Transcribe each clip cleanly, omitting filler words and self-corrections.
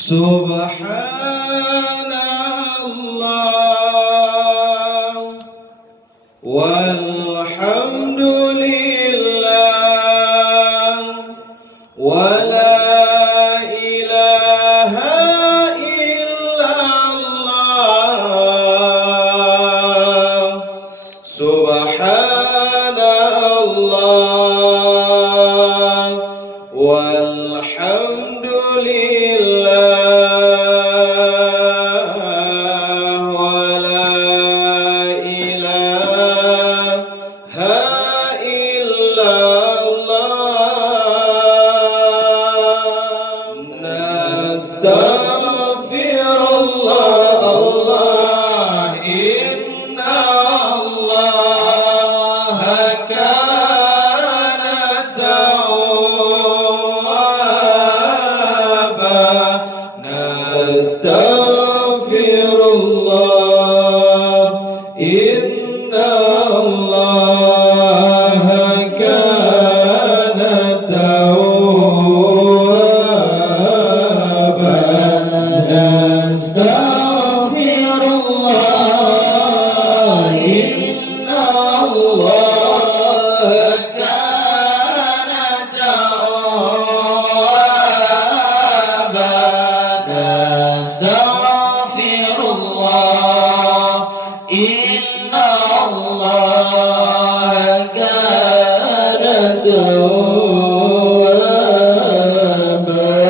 سبحان الله والحمد لله ولا إله إلا الله سبحان الله والحمد لله ولا إله إلا الله نستغفر الله الله إن الله كان توابا نستغفر الله إن الله كان توابا نستغفر الله إن الله كان توابا نستغفر الله إن الله كان توابا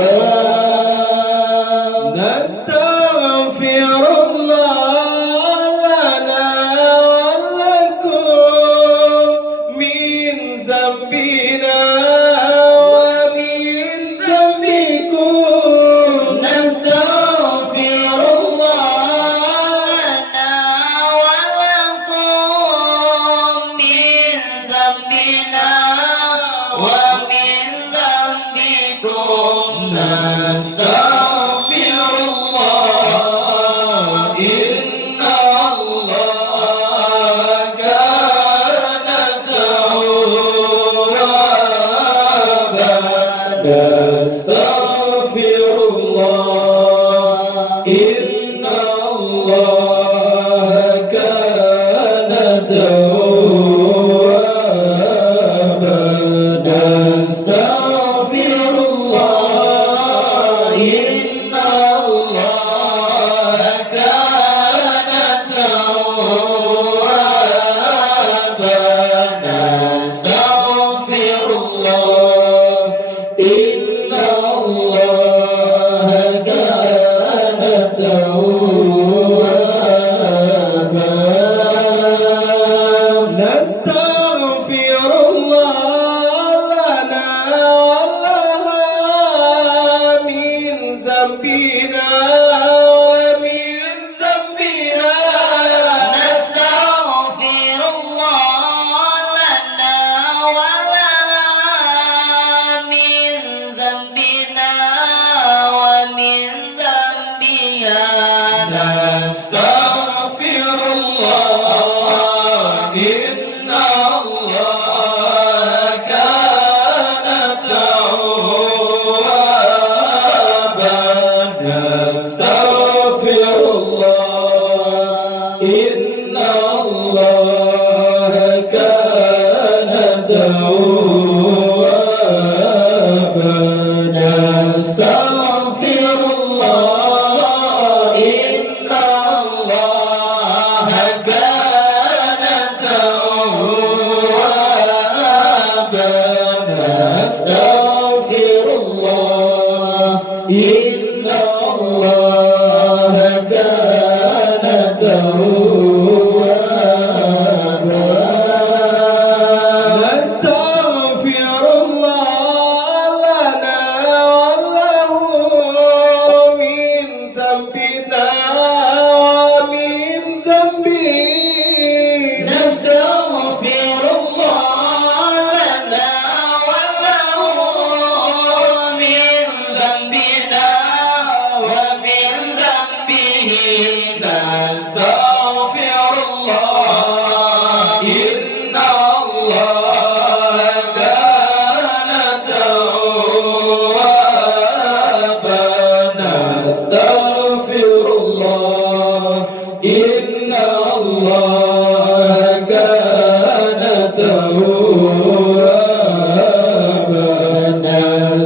نستغفر الله لنا ولكم من ذنبنا ومن ذنبكم نستغفر الله لنا ولكم من ذنبنا ومن ذنبكم نستغفر الله إن الله كان توابا نستغفر الله إن الله كان توابا نستغفر الله إن الله كان توابا نستغفر الله إن الله كان توابا نستغفر الله لنا ولها من ذنبنا ومن ذنبها نستغفر الله لنا ولها من ذنبنا ومن ذنبها نستغفر الله إن الله كان توابا نستغفر الله إن الله كان توابا نستغفر الله إن الله كان توابا نستغفر الله إن الله كان توابا نستغفر الله لنا وله من ذنبنا ومن ذنبه نستغفر الله لنا وله من ذنبنا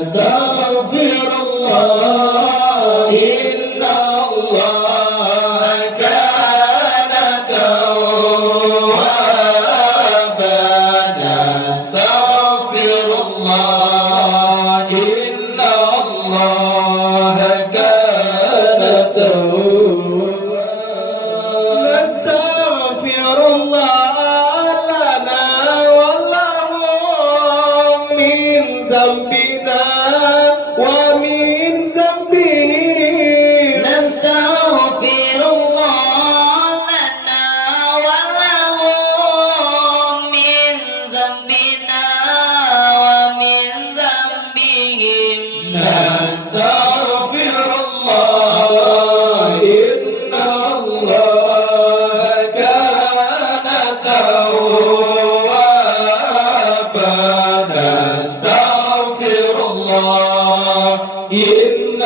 نستغفر الله إن الله كان توابا نستغفر الله إن الله كان توابا نستغفر الله لنا ولهم من ذنبنا ومن ذنبهم نستغفر الله لنا ولهم من ذنبنا ومن ذنبهم نستغفر الله إن الله كان توابا نستغفر الله إن